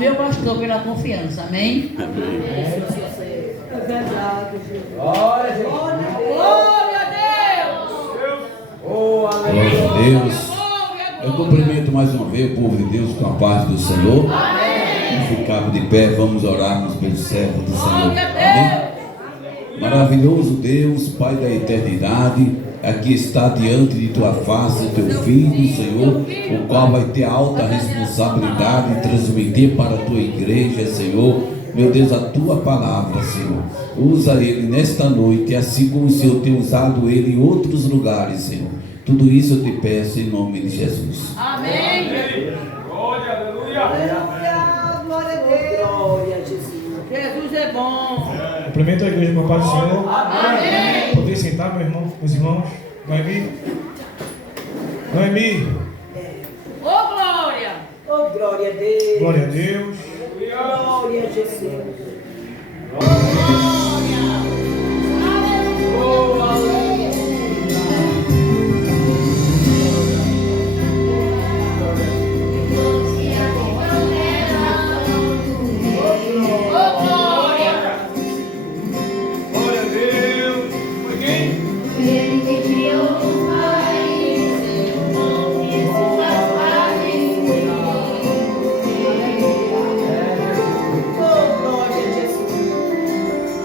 meu pastor, pela confiança. Amém? Amém. É verdade, Jesus. Glória a Deus. Glória a Deus! Oh, Glória a Deus. Eu cumprimento mais uma vez o povo de Deus com a paz do Senhor. Vamos ficar de pé, vamos orarmos pelo servo do Senhor. Amém? Maravilhoso Deus, Pai da eternidade, aqui está diante de tua face o teu filho, Senhor, o qual vai ter a alta responsabilidade de transmitir para a tua igreja, Senhor, meu Deus, a tua palavra, Senhor. Usa ele nesta noite, assim como o Senhor tem usado ele em outros lugares, Senhor. Tudo isso eu te peço em nome de Jesus. Amém! Glória, aleluia. Aleluia, glória a Deus. Glória a Jesus. Jesus é bom! Cumprimento a igreja com a paz do Senhor. Amém! Poder sentar, meu irmão, meus irmãos. Noemi. Noemi. Ô glória! Oh, glória a Deus. Glória a Deus. Glória a Jesus. Glória a Deus. Foi quem? Ele me criou no país, seu nome se faz parte de mim. Oh, glória a Jesus.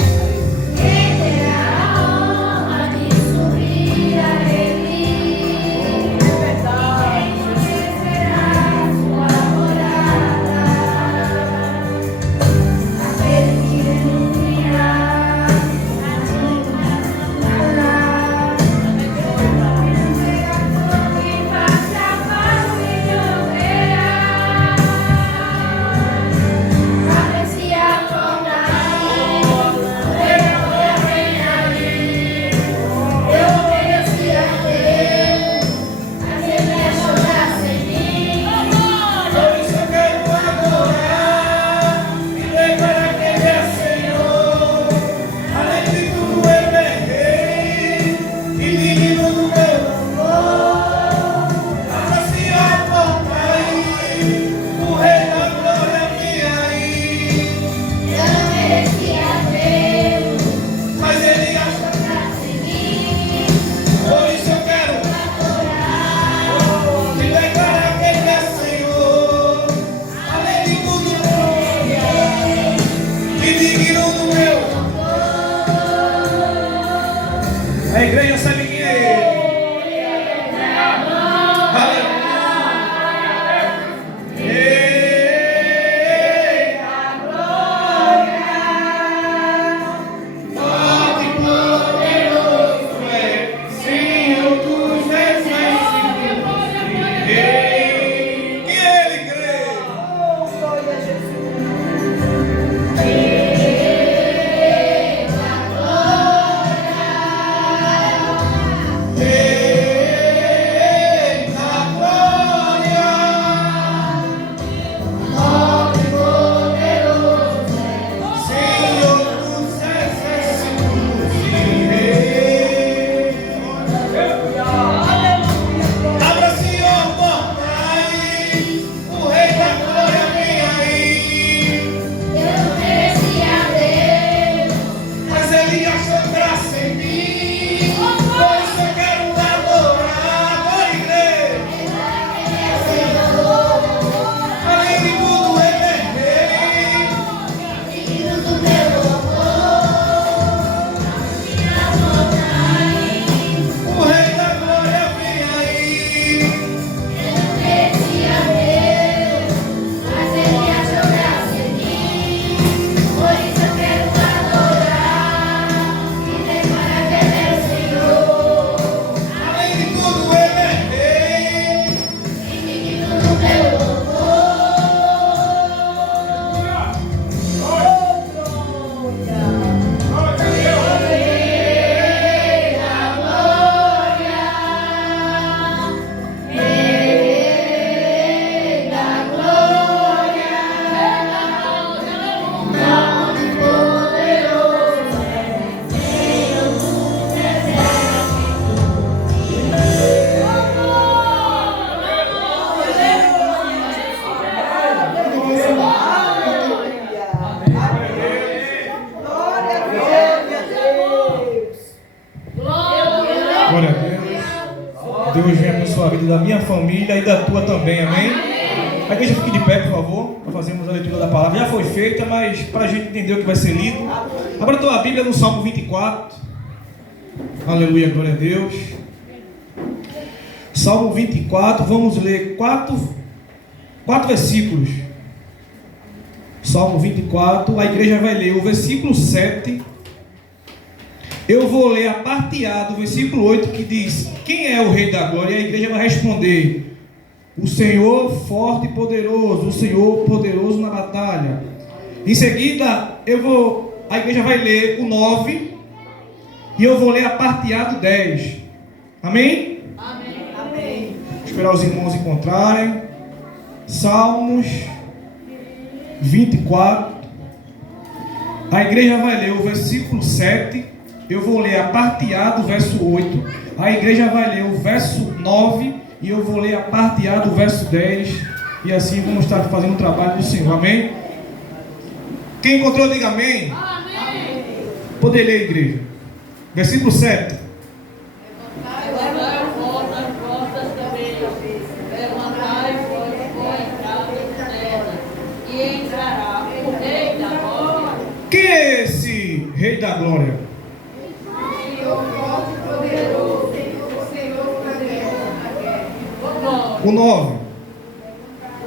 abençoar a vida da minha família e da tua também, amém? A igreja fique de pé, por favor, para fazermos a leitura da palavra. Já foi feita, mas para a gente entender o que vai ser lido. Abra a tua Bíblia no Salmo 24. Aleluia, glória a Deus. Salmo 24, vamos ler quatro versículos. Salmo 24, a igreja vai ler o versículo 7. Eu vou ler a parte A do versículo 8, que diz: quem é o Rei da Glória? E a igreja vai responder: o Senhor forte e poderoso, o Senhor poderoso na batalha. Em seguida, a igreja vai ler o 9, e eu vou ler a parte A do 10. Amém? Amém. Amém. Vou esperar os irmãos encontrarem. Salmos 24. A igreja vai ler o versículo 7. Eu vou ler a parte A do verso 8. A igreja vai ler o verso 9. E eu vou ler a parte A do verso 10. E assim vamos estar fazendo o trabalho do Senhor. Amém? Quem encontrou, diga amém. Amém. Poder ler, igreja. Versículo 7. Levantai as portas também. Levantai vós entrada externa. E entrará o Rei da Glória. Quem é esse Rei da Glória? O 9.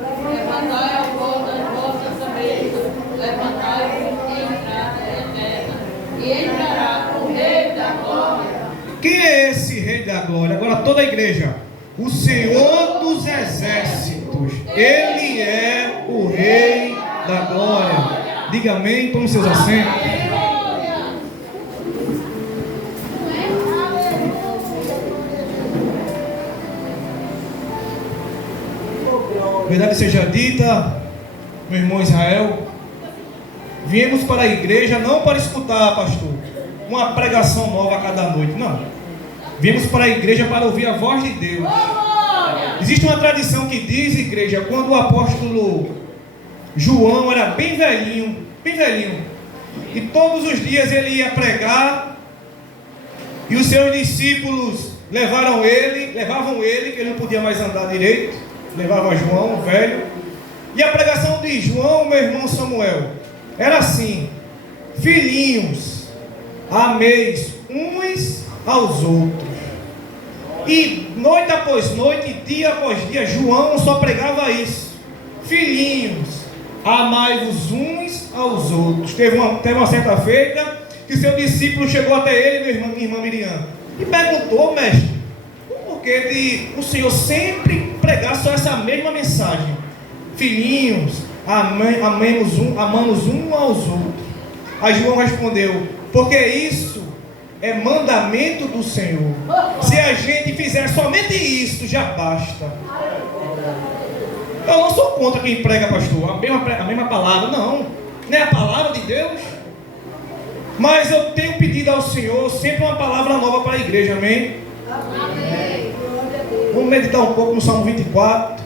Levantai as portas também. Levantai entrada eterna. E entrará o Rei da Glória. Quem é esse Rei da Glória? Agora toda a igreja. O Senhor dos Exércitos. Ele é o Rei da Glória. Diga amém, tome seus assentos. Verdade seja dita, meu irmão Israel, viemos para a igreja não para escutar, pastor, uma pregação nova a cada noite, não. Viemos para a igreja para ouvir a voz de Deus. Existe uma tradição que diz, igreja, quando o apóstolo João era bem velhinho, e todos os dias ele ia pregar, e os seus discípulos levavam ele, que ele não podia mais andar direito, levava João, o velho, e a pregação de João, meu irmão Samuel, era assim: filhinhos, ameis uns aos outros. E noite após noite, dia após dia, João só pregava isso: filhinhos, amai-vos uns aos outros. Teve uma certa feita que seu discípulo chegou até ele, minha irmã Miriam, e perguntou: mestre, por que o Senhor sempre pregar só essa mesma mensagem? Filhinhos, amamos um aos outros. Aí João respondeu: porque isso é mandamento do Senhor. Se a gente fizer somente isso, já basta. Eu não sou contra quem prega, pastor, a mesma palavra, não é a palavra de Deus. Mas eu tenho pedido ao Senhor sempre uma palavra nova para a igreja, amém? Amém. Vamos meditar um pouco no Salmo 24.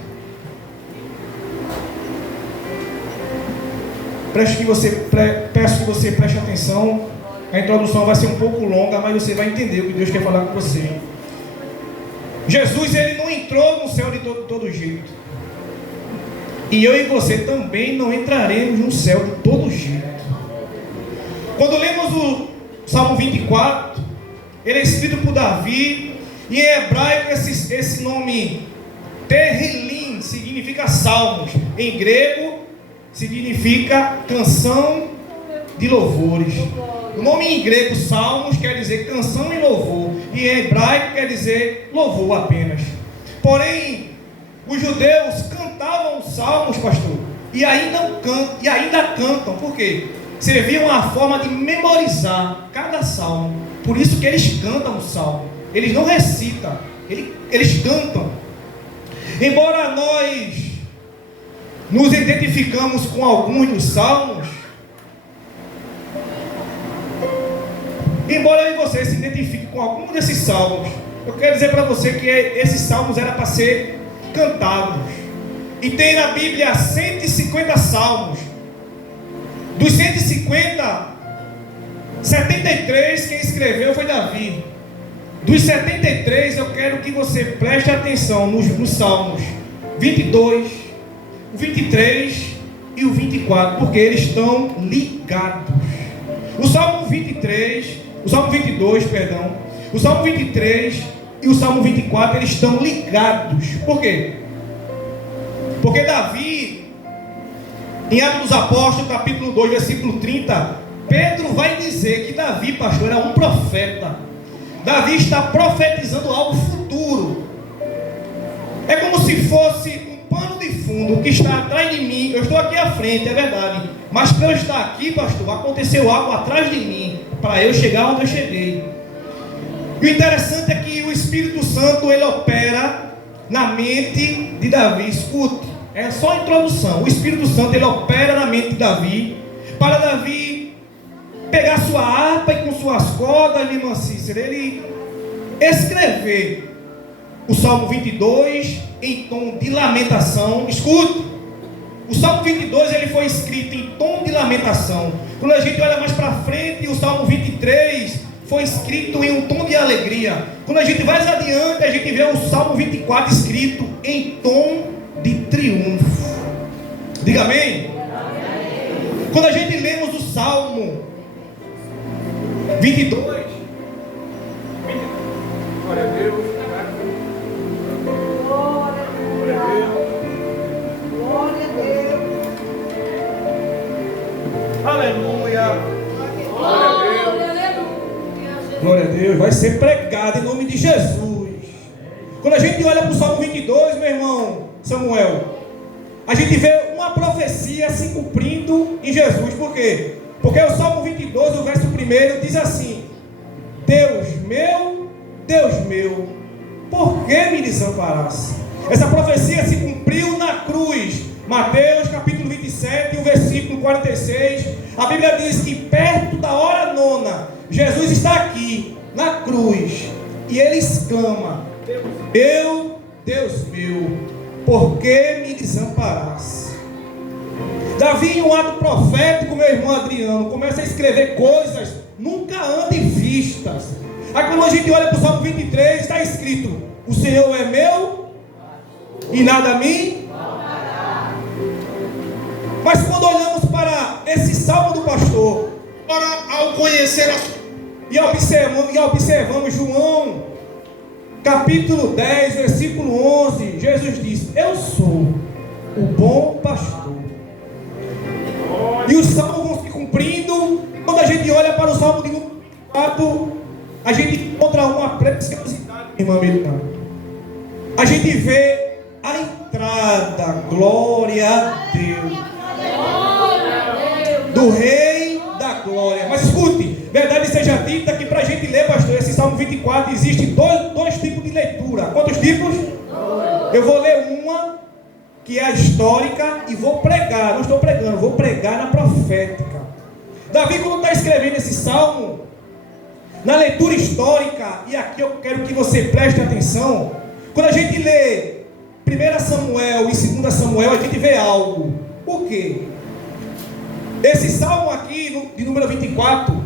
Peço que você preste atenção. A introdução vai ser um pouco longa, mas você vai entender o que Deus quer falar com você. Jesus, ele não entrou no céu de todo jeito. E eu e você também não entraremos no céu de todo jeito. Quando lemos o Salmo 24, ele é escrito por Davi. E em hebraico esse nome Terrilim significa salmos. Em grego significa canção de louvores. O nome em grego salmos quer dizer canção e louvor. E em hebraico quer dizer louvor apenas. Porém, os judeus cantavam os salmos, pastor. E ainda cantam. Por quê? Servia uma forma de memorizar cada salmo. Por isso que eles cantam o salmo. Eles não recitam, eles cantam. Embora nós nos identificamos com alguns dos salmos, embora eu e você se identifique com algum desses salmos, eu quero dizer para você que esses salmos eram para ser cantados. E tem na Bíblia 150 salmos. Dos 150, 73 quem escreveu foi Davi. Dos 73, eu quero que você preste atenção nos Salmos 22, o 23 e o 24, porque eles estão ligados. O Salmo 23, o Salmo 22, perdão, o Salmo 23 e o Salmo 24, eles estão ligados. Por quê? Porque Davi, em Atos dos Apóstolos, capítulo 2, versículo 30, Pedro vai dizer que Davi, pastor, era um profeta. Davi está profetizando algo futuro. É como se fosse um pano de fundo que está atrás de mim. Eu estou aqui à frente, é verdade. Mas para eu estar aqui, pastor, aconteceu algo atrás de mim, para eu chegar onde eu cheguei. E o interessante é que o Espírito Santo, ele opera na mente de Davi. Escute, é só a introdução. O Espírito Santo, ele opera na mente de Davi, para Davi pegar sua harpa e com suas cordas, minha irmã Cícera, ele escrever o Salmo 22 em tom de lamentação. Escute, o Salmo 22 ele foi escrito em tom de lamentação. Quando a gente olha mais para frente, o Salmo 23 foi escrito em um tom de alegria. Quando a gente vai adiante, a gente vê o Salmo 24 escrito em tom de triunfo. Diga amém? Quando a gente lemos o Salmo 22, Glória a Deus. Glória a Deus. Aleluia. glória a Deus, vai ser pregado em nome de Jesus. Quando a gente olha para o Salmo 22, meu irmão Samuel, a gente vê uma profecia se cumprindo em Jesus. Por quê? Porque o Salmo 22, o verso 1 diz assim: Deus meu, por que me desamparaste? Essa profecia se cumpriu na cruz. Mateus capítulo 27, o versículo 46, a Bíblia diz que perto da hora nona, Jesus está aqui na cruz e ele exclama: Deus meu, por que me desamparaste? Davi, em um ato profético, meu irmão Adriano, começa a escrever coisas nunca antes vistas. Aí quando a gente olha para o Salmo 23, está escrito: o Senhor é meu e nada me. Mas quando olhamos para esse Salmo do pastor, ao conhecer e observamos João capítulo 10, versículo 11, Jesus diz: eu sou o bom pastor. E os salmos vão se cumprindo. Quando a gente olha para o Salmo de 4, a gente encontra uma preciosidade, irmã. A gente vê a entrada, glória a Deus, do Rei da Glória. Mas escute, verdade seja dita que para a gente ler, pastor, esse Salmo 24, existem dois tipos de leitura. Quantos tipos? Eu vou ler uma, que é a histórica, e vou pregar. Não estou pregando, vou pregar na profética. Davi, quando está escrevendo esse salmo, na leitura histórica, e aqui eu quero que você preste atenção, quando a gente lê 1 Samuel e 2 Samuel, a gente vê algo. Por quê? Esse salmo aqui, de número 24,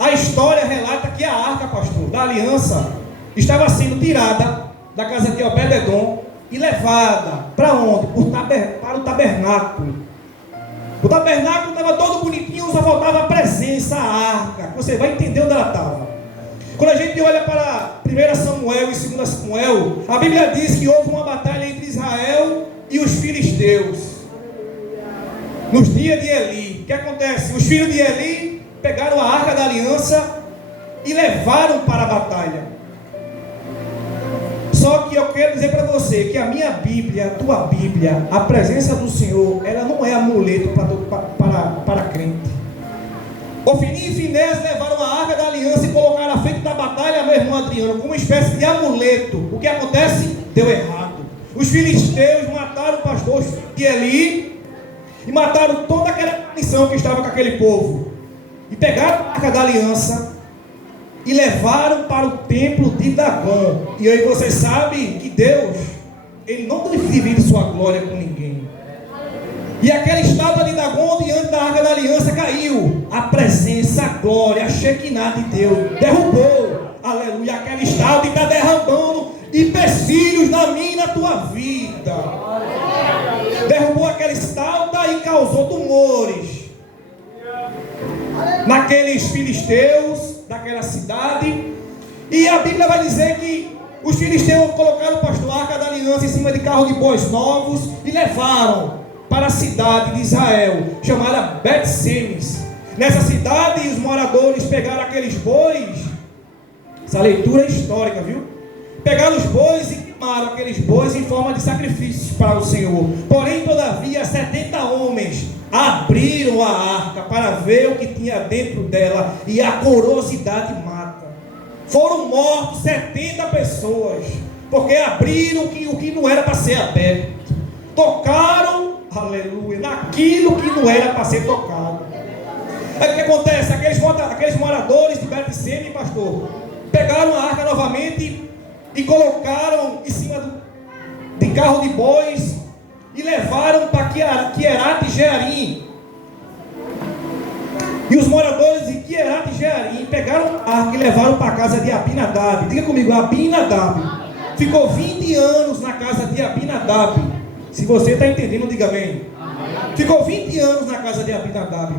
a história relata que a arca, pastor, da aliança, estava sendo tirada da casa de Obed-edom e levada para onde? Para o tabernáculo. O tabernáculo estava todo bonitinho, só faltava a presença, a arca. Você vai entender onde ela estava. Quando a gente olha para 1 Samuel e 2 Samuel, a Bíblia diz que houve uma batalha entre Israel e os filisteus, nos dias de Eli. O que acontece? Os filhos de Eli pegaram a arca da aliança e levaram para a batalha. Só que eu quero dizer para você que a minha Bíblia, a tua Bíblia, a presença do Senhor, ela não é amuleto para crente. Ofni e Finés levaram a arca da aliança e colocaram à frente da batalha, meu irmão Adriano, como uma espécie de amuleto. O que acontece? Deu errado. Os filisteus mataram o pastor de Eli e mataram toda aquela missão que estava com aquele povo. E pegaram a arca da aliança e levaram para o templo de Dagon. E aí você sabe que Deus, ele não divide sua glória com ninguém. E aquela estátua de Dagon diante da arca da aliança caiu. A presença, a glória, a Shekinah de Deus derrubou, aleluia, aquela estátua. na tua vida. Derrubou aquela estalda e causou tumores naqueles filisteus daquela cidade. E a Bíblia vai dizer que os filisteus colocaram o pastor a Arca da Aliança em cima de carro de bois novos e levaram para a cidade de Israel, chamada Bet-Semes. Nessa cidade, os moradores pegaram aqueles bois. Essa leitura é histórica, viu? Pegaram os bois e queimaram aqueles bois em forma de sacrifício para o Senhor. Porém, todavia, 70 homens abriram a arca para ver o que tinha dentro dela, e a curiosidade mata. Foram mortos 70 pessoas, porque abriram o que não era para ser aberto. Tocaram, aleluia, naquilo que não era para ser tocado. Aí o que acontece? Aqueles moradores de Bet-Semes, pastor, pegaram a arca novamente e colocaram em cima de carro de bois e levaram para Quierate-Jearim. E os moradores de Quierate-Jearim pegaram a arca e levaram para a casa de Abinadab. Diga comigo, Abinadab. Ficou 20 anos na casa de Abinadab. Se você está entendendo, diga amém. Ficou 20 anos na casa de Abinadab.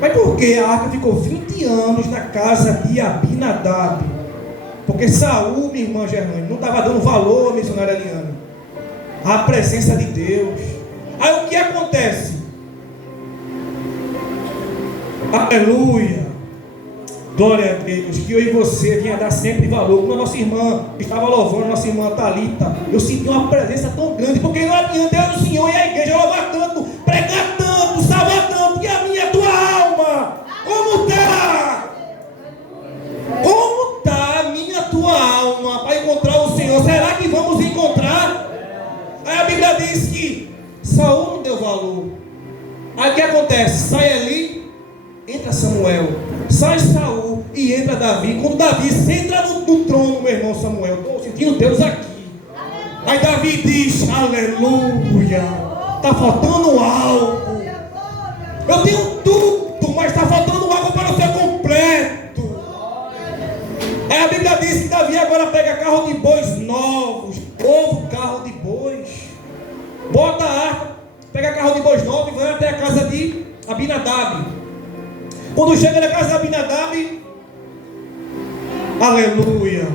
Mas por que a arca ficou 20 anos na casa de Abinadab? Porque Saul, minha irmã Germane, não estava dando valor à missionária Eliana, à presença de Deus. Aí o que acontece? Aleluia, glória a Deus, que eu e você vinha dar sempre valor. Quando a nossa irmã estava louvando, a nossa irmã Thalita, eu senti uma presença tão grande, porque não adianta Deus do Senhor e a igreja louvar tanto, pregar tanto, salvar tanto, e a minha, a tua alma, como está? Como está a minha, a tua alma para encontrar o Senhor? Será que vamos encontrar? Aí a Bíblia diz que Saul não deu valor. Aí o que acontece? Sai ali, entra Samuel, sai Saul e entra Davi. Quando Davi entra no trono, meu irmão Samuel, estou sentindo Deus aqui. Aí Davi diz, aleluia, está faltando algo. Eu tenho tudo, mas está faltando algo para eu ser completo. Aí a Bíblia diz que Davi agora pega carro de bois novos, novo carro de bois, bota a arca, pega carro de bois novo e vai até a casa de Abinadab. Quando chega na casa de Abinadab, aleluia,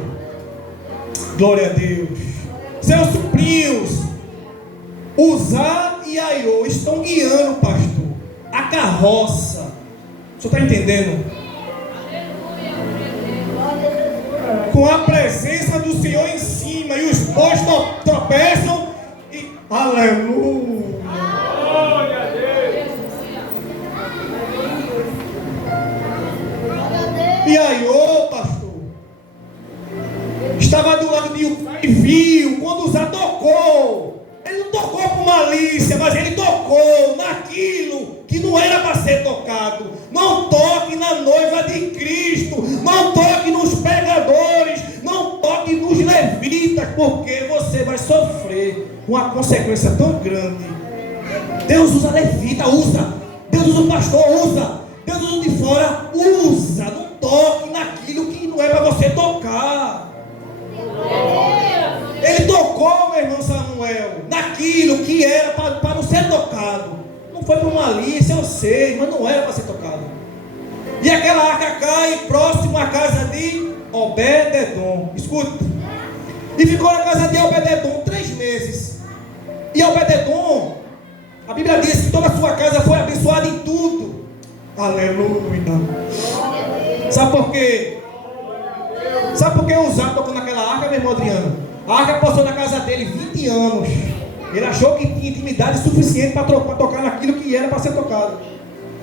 glória a Deus, seus sobrinhos Uzá e Aiô estão guiando, pastor, a carroça. O senhor está entendendo? Com a presença do Senhor em cima, e os bois tropeçam e aleluia. Glória a Deus. E aí, ô pastor, estava do lado de Uzá e viu quando Uzá tocou. Ele não tocou com malícia, mas ele tocou naquilo que não era para ser tocado. Não toque na noiva de Cristo, não toque nos pecadores, não toque nos levitas, porque você vai sofrer uma consequência tão grande. Deus usa levita, usa. Deus usa o pastor, usa. Deus usa de fora, usa. Não toque naquilo que não é para você tocar. Ele tocou, meu irmão Samuel, naquilo que era para não ser tocado. Não foi por malícia, eu sei, mas não era para ser tocado. E aquela arca cai próximo à casa de Obed-edom. Escuta. E ficou na casa de Obed-edom 3 meses. E Obed-edom, a Bíblia diz que toda a sua casa foi abençoada em tudo. Aleluia. Sabe por quê? Sabe por que Uzá tocou naquela arca, meu irmão Adriano? A arca passou na casa dele 20 anos. Ele achou que tinha intimidade suficiente para tocar naquilo que era para ser tocado.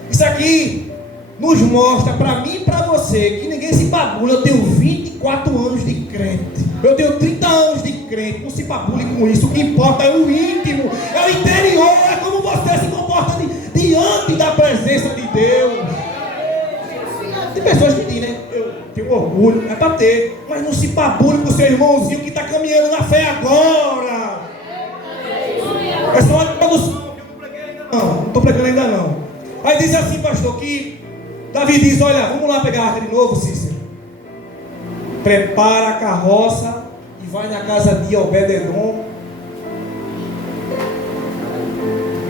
Isso aqui nos mostra para mim e para você que ninguém se babula. Eu tenho 24 anos de crente. Eu tenho 30 anos de crente. Não se babule com isso. O que importa é o íntimo, é o interior, é como você se comporta diante da presença de Deus. Tem pessoas que dizem, né? Eu tenho orgulho, é para ter, mas não se babule com o seu irmãozinho que está caminhando na fé agora. É só uma tradução. Não estou pregando ainda não. Aí diz assim, pastor, que Davi diz, olha, vamos lá pegar a arca de novo, Cícero. Prepara a carroça e vai na casa de Obed-edom.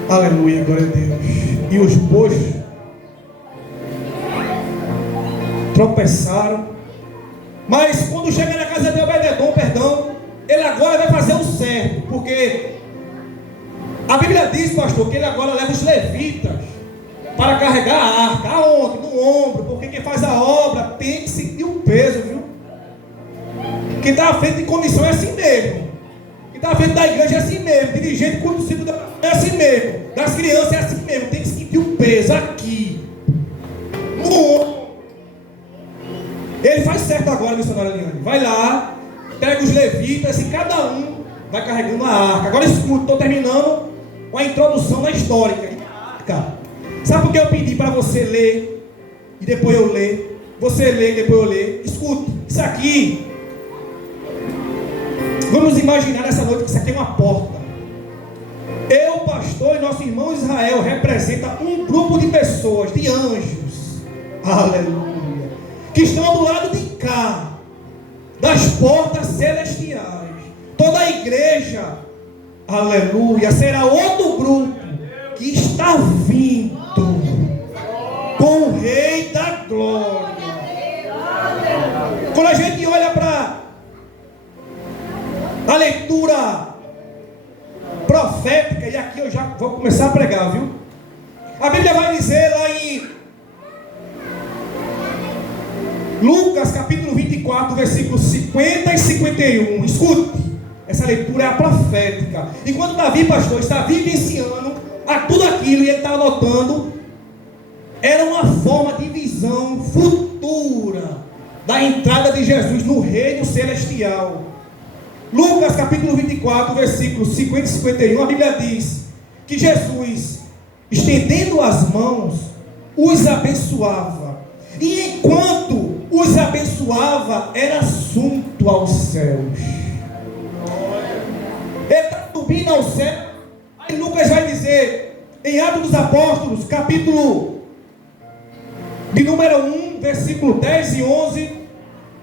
Aleluia, glória a Deus. E os bois tropeçaram. Mas quando chega na casa de Obed-edom, ele agora vai fazer o certo, porque a Bíblia diz, pastor, que ele agora leva os levitas para carregar a arca. Aonde? No ombro, porque quem faz a obra tem que sentir o peso, viu? Quem está à frente de comissão é assim mesmo. Quem está à frente da igreja é assim mesmo. Dirigente quando se é assim mesmo. Das crianças é assim mesmo. Tem que sentir o peso aqui, no ombro. Ele faz certo agora, missionário Eliane. Vai lá, pega os levitas e cada um vai carregando a arca. Agora escuta, estou terminando com a introdução na histórica. Sabe por que eu pedi para você ler e depois eu ler? Você lê e depois eu ler. Escuta, isso aqui, vamos imaginar nessa noite que isso aqui é uma porta. Eu, pastor, e nosso irmão Israel representa um grupo de pessoas, de anjos, aleluia, que estão do lado de cá, das portas celestiais. Toda a igreja, aleluia, será outro grupo que está vindo com o Rei da Glória. Quando a gente olha para a leitura profética, e aqui eu já vou começar a pregar, viu? A Bíblia vai dizer lá em Lucas capítulo 24, versículos 50 e 51. Escute, essa leitura é a profética. Enquanto Davi, pastor, está vivenciando a tudo aquilo, e ele está anotando, era uma forma de visão futura da entrada de Jesus no reino celestial. Lucas capítulo 24, versículos 50 e 51, a Bíblia diz que Jesus, estendendo as mãos, os abençoava. E enquanto os abençoava, era assunto aos céus. Ele está subindo ao céu. Aí Lucas vai dizer, em Atos dos Apóstolos, capítulo de número 1, versículo 10 e 11,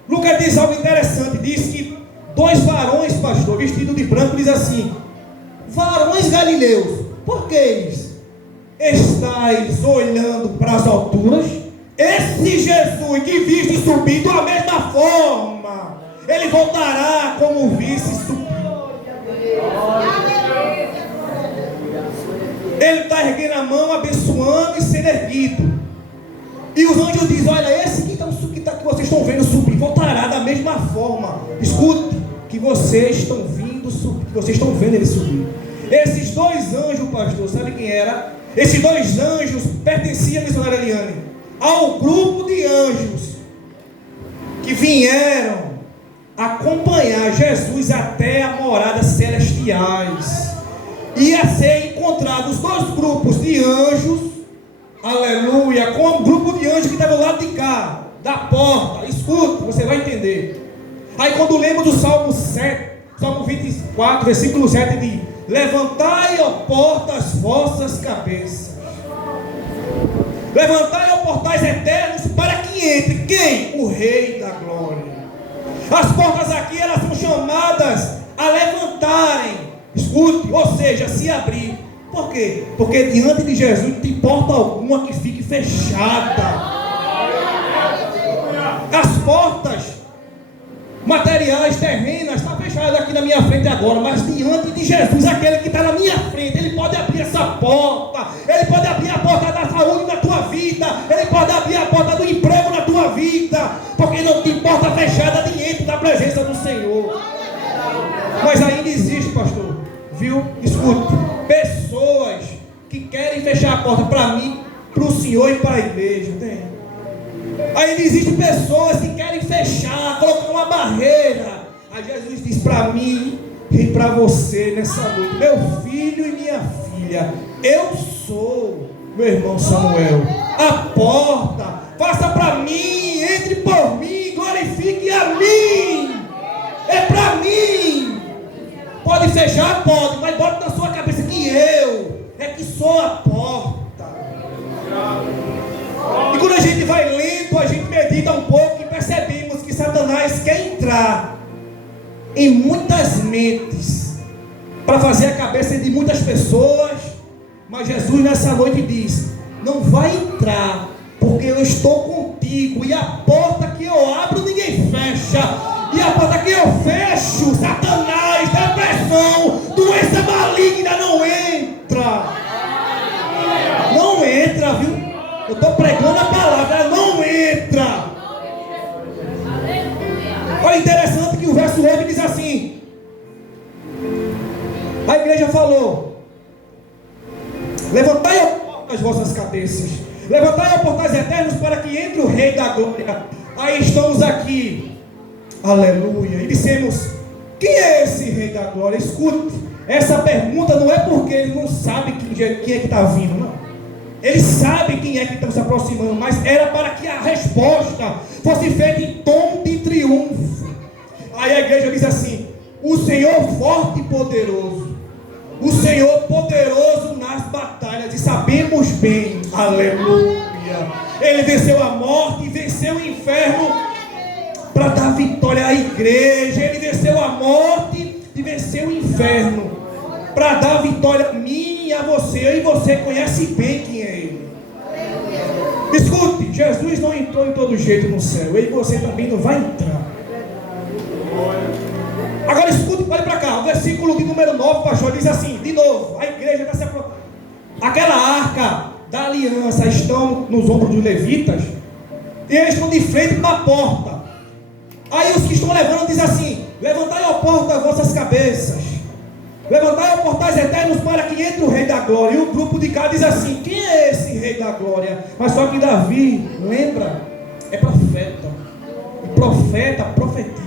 Lucas diz algo interessante. Diz que dois varões, pastor, vestidos de branco, diz assim: varões galileus, por que estáis olhando para as alturas? Esse Jesus que viste subir, da mesma forma, ele voltará como viste subir. Ele está erguendo a mão, abençoando e sendo erguido. E os anjos dizem: olha, esse que vocês estão vendo subir, voltará da mesma forma. Escute, que vocês estão vindo subir, que vocês estão vendo ele subir. Esses dois anjos, pastor, sabe quem era? Esses dois anjos pertenciam, missionária Eliane, ao grupo de anjos que vieram acompanhar Jesus até a morada celestiais. Ia ser encontrados dois grupos de anjos, aleluia, com um grupo de anjos que estava do lado de cá, da porta. Escuta, você vai entender. Aí quando lembro do Salmo 7, Salmo 24, versículo 7, diz: levantai, ó portas, as vossas cabeças. Levantai, ó portais eternos, para que entre quem? O Rei da Glória. As portas aqui, elas são chamadas a levantarem. Escute, ou seja, se abrir. Por quê? Porque diante de Jesus não tem porta alguma que fique fechada. As portas materiais, terrenas, está fechadas aqui na minha frente agora, mas diante de Jesus, aquele que está na minha frente, ele pode abrir essa porta. Ele pode abrir a porta da saúde na tua vida. Ele pode abrir a porta do emprego na tua vida, porque não tem porta fechada diante da presença do Senhor. Mas ainda existe, pastor, viu? Escute, pessoas que querem fechar a porta para mim, para o Senhor e para a igreja. Tem. Ainda existem pessoas que querem fechar, colocar uma barreira. Aí Jesus diz para mim e para você nessa noite: meu filho e minha filha, eu sou, meu irmão Samuel, a porta. Faça para mim, entre por mim, glorifique a mim. É para mim. Pode fechar? Pode, mas bota na sua cabeça que eu é que sou a porta. E quando a gente vai lendo, a gente medita um pouco e percebemos que Satanás quer entrar em muitas mentes, para fazer a cabeça de muitas pessoas, mas Jesus nessa noite diz: não vai entrar, porque eu estou contigo, e a porta que eu abro ninguém fecha, e a porta que eu fecho, Satanás, depressão, doença maligna não entra. Não entra, viu? Eu estou pregando a palavra, não entra. Olha, interessante que o verso 8 diz assim: a igreja falou: levantai as vossas cabeças, levantai os portais eternos para que entre o Rei da Glória. Aí estamos aqui, aleluia, e dissemos: quem é esse Rei da Glória? Escute, essa pergunta não é porque ele não sabe quem é que está vindo, não. Ele sabe quem é que está se aproximando, mas era para que a resposta fosse feita em tom de triunfo. Aí a igreja diz assim: o Senhor forte e poderoso, o Senhor poderoso nas batalhas, e sabemos bem, aleluia, Ele venceu a morte e venceu o inferno para dar vitória à igreja. Ele venceu a morte e venceu o inferno para dar vitória a mim e a você. E você conhece bem quem é Ele. Escute, Jesus não entrou em todo jeito no céu, e você também não vai entrar. Agora escute, olhe para cá, o versículo de número 9, pastor, diz assim, de novo, a igreja está se aproximando. Aquela arca da aliança estão nos ombros dos levitas, e eles estão de frente para a porta. Aí os que estão levando dizem assim: levantai a porta as vossas cabeças, levantai os portais eternos para que entre o Rei da Glória. E o grupo de cá diz assim: quem é esse Rei da Glória? Mas só que Davi, lembra, é profeta, e profeta profetiza.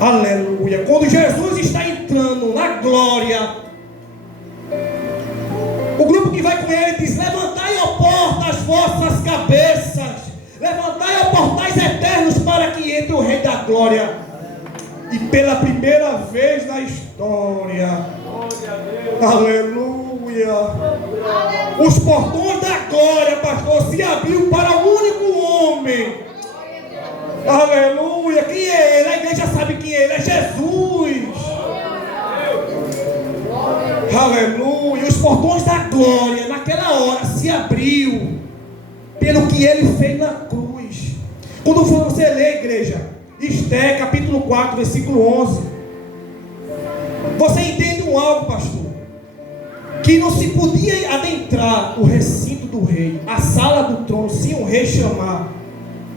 Aleluia. Quando Jesus está entrando na glória, o grupo que vai com ele diz: levantai a porta as vossas cabeças, levantai os portais eternos para que entre o Rei da Glória. E pela primeira vez na história, aleluia, os portões da glória, pastor, se abriu para o único homem. Aleluia. Quem é Ele? A igreja sabe quem é Ele, é Jesus. Aleluia. Os portões da glória naquela hora se abriu pelo que Ele fez na cruz. Quando você lê, igreja, Esté, capítulo 4, versículo 11, você entende algo, pastor, que não se podia adentrar o recinto do rei, a sala do trono, sem o rei chamar.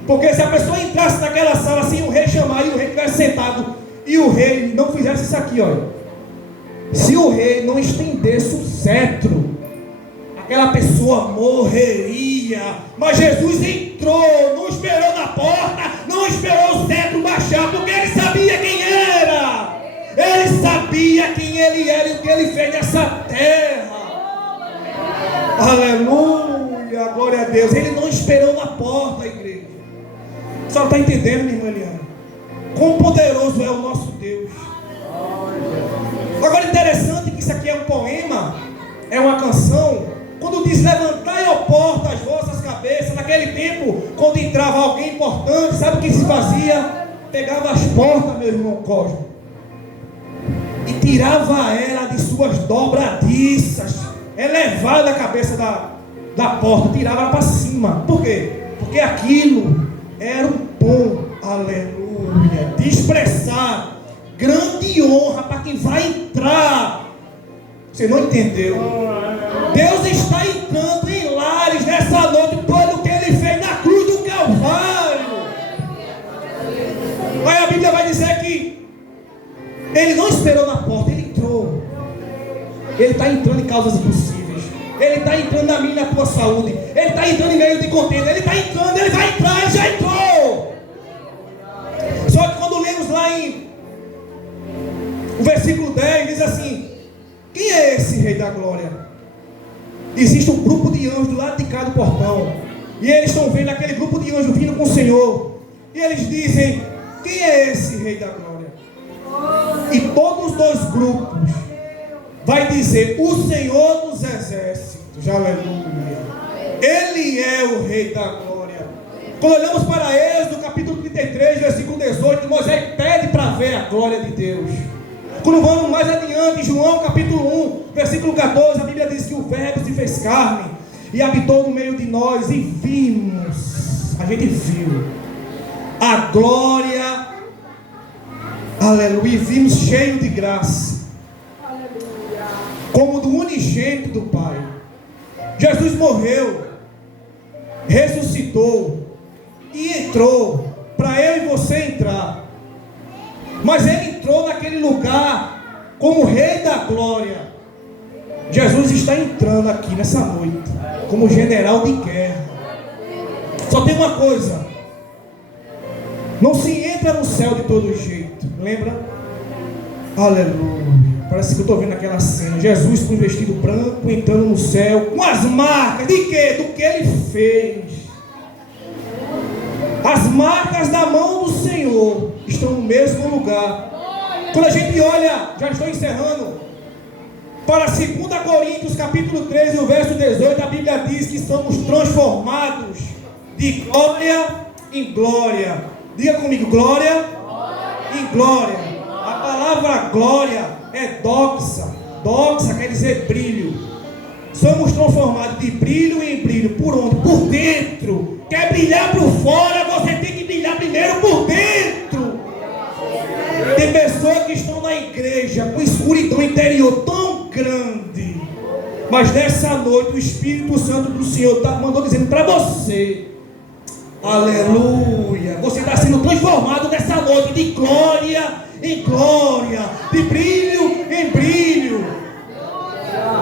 Porque se a pessoa entrasse naquela sala sem o rei chamar, e o rei estivesse sentado, e o rei não fizesse isso aqui, olha, se o rei não estendesse o cetro, aquela pessoa morreria. Mas Jesus entrou, não esperou na porta, não esperou o cetro baixar, porque ele sabia quem era. Ele sabia quem ele era e o que ele fez nessa terra. Aleluia, glória a Deus. Ele não esperou na porta, igreja. Você não está entendendo, minha irmã Eliana? Quão poderoso é o nosso Deus. Agora, interessante que isso aqui é um poema, é uma canção. Quando diz: levantai, ó porta, as vossas cabeças. Naquele tempo, quando entrava alguém importante, sabe o que se fazia? Pegava as portas, meu irmão Cosmo, e tirava ela de suas dobradiças, elevava a cabeça da porta, tirava ela para cima. Por quê? Porque aquilo era um tom, aleluia, de expressar grande honra para quem vai entrar. Você não entendeu? Deus está entrando em lares nessa noite pelo que Ele fez na cruz do Calvário. Aí a Bíblia vai dizer que Ele não esperou na porta, Ele entrou. Ele está entrando em causas impossíveis. Ele está entrando na minha e na tua saúde. Ele está entrando em meio de contenda. Ele está entrando, Ele vai entrar, Ele já entrou. Só que quando lemos lá em o versículo 10, diz assim: quem é esse Rei da Glória? Existe um grupo de anjos do lado de cá do portão, e eles estão vendo aquele grupo de anjos vindo com o Senhor, e eles dizem: quem é esse Rei da Glória? E todos os dois grupos vai dizer: o Senhor dos exércitos, aleluia, Ele é o Rei da Glória. Quando olhamos para Êxodo, capítulo 33, versículo 18, Moisés pede para ver a glória de Deus. Quando vamos mais adiante, em João capítulo 1, versículo 14, a Bíblia diz que o Verbo se fez carne e habitou no meio de nós e vimos, a gente viu a glória, aleluia, e vimos cheio de graça, como do unigênito do Pai. Jesus morreu, ressuscitou e entrou para eu e você entrar. Mas ele entrou naquele lugar como Rei da Glória. Jesus está entrando aqui nessa noite como general de guerra. Só tem uma coisa: não se entra no céu de todo jeito. Lembra? Aleluia. Parece que eu estou vendo aquela cena. Jesus com um vestido branco entrando no céu com as marcas de quê? Do que ele fez. As marcas da mão do Senhor estão no mesmo lugar. Quando a gente olha, já estou encerrando, para 2 Coríntios capítulo 13, o verso 18, a Bíblia diz que somos transformados de glória em glória. Diga comigo, glória em glória. A palavra glória é doxa. Doxa quer dizer brilho. Somos transformados de brilho em brilho. Por onde? Por dentro. Quer brilhar por fora, você tem que brilhar primeiro por dentro. Tem pessoas que estão na igreja com escuridão interior tão grande, mas nessa noite o Espírito Santo do Senhor mandou dizendo para você: aleluia, você está sendo transformado nessa noite de glória em glória, de brilho em brilho.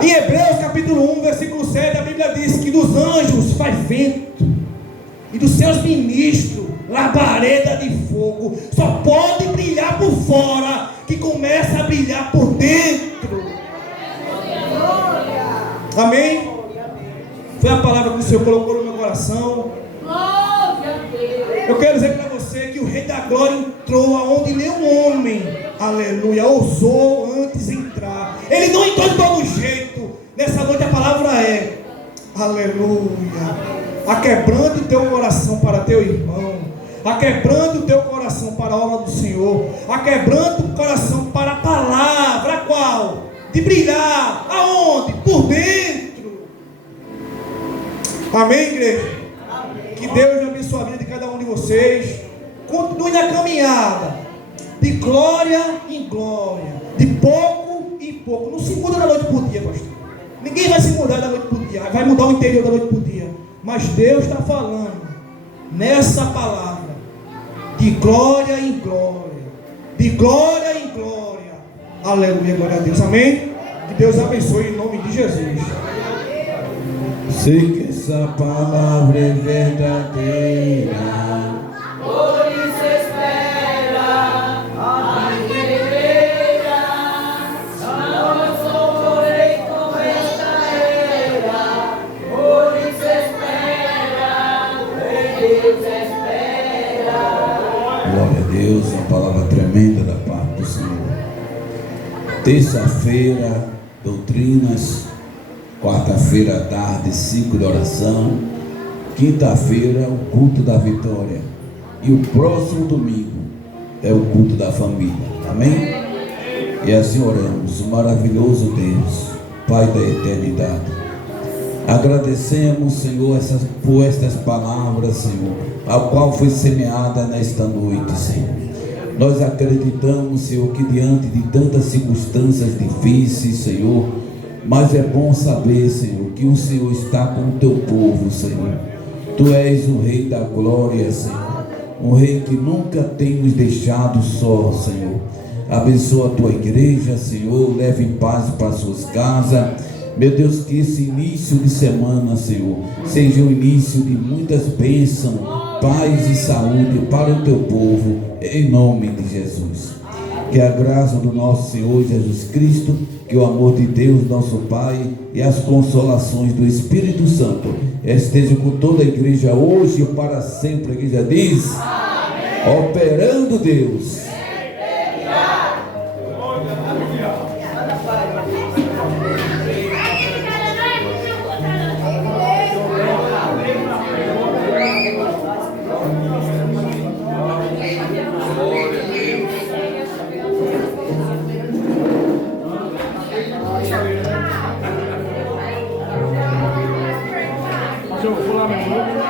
Em Hebreus capítulo 1, versículo 7, a Bíblia diz que dos anjos faz vento e dos seus ministros labareda de fogo. Só pode brilhar por fora, que começa a brilhar por dentro. Amém? Foi a palavra que o Senhor colocou no meu coração. Eu quero dizer para você que o Rei da Glória entrou aonde nenhum homem, aleluia, ousou antes entrar. Ele não entrou de todo jeito. Nessa noite a palavra é: aleluia, aquebrando o teu coração para teu irmão, aquebrando o teu coração para a obra do Senhor, aquebrando o coração para a palavra, qual? De brilhar, aonde? Por dentro. Amém, igreja? Amém. Que Deus abençoe a vida de cada um de vocês. Continue na caminhada de glória em glória, de pouco em pouco. Não se muda da noite por dia, pastor. Ninguém vai se mudar da noite por dia, vai mudar o interior da noite por dia. Mas Deus está falando nessa palavra de glória em glória, de glória em glória. Aleluia, glória a Deus, amém? Que Deus abençoe em nome de Jesus. Sei que essa palavra é verdadeira, Por isso espera a igreja. Não sofrerei com esta era. Por isso espera, Deus espera. glória a Deus, uma palavra tremenda da parte do Senhor. Terça-feira, doutrinas. Quarta-feira à tarde, 5 de oração. Quinta-feira, o culto da vitória. E o próximo domingo é o culto da família. Amém? E assim oramos. Maravilhoso Deus, Pai da eternidade, agradecemos, Senhor, por estas palavras, Senhor, a qual foi semeada nesta noite, Senhor. Nós acreditamos, Senhor, que diante de tantas circunstâncias difíceis, Senhor, mas é bom saber, Senhor, que o Senhor está com o teu povo, Senhor. Tu és o Rei da Glória, Senhor, um Rei que nunca tem nos deixado só, Senhor. Abençoa a tua igreja, Senhor, leve paz para as suas casas. Meu Deus, que esse início de semana, Senhor, seja o início de muitas bênçãos, paz e saúde para o teu povo, em nome de Jesus. Que a graça do nosso Senhor Jesus Cristo, que o amor de Deus, nosso Pai, e as consolações do Espírito Santo estejam com toda a igreja hoje e para sempre. A igreja diz: amém. Operando Deus. Deixa eu pular meu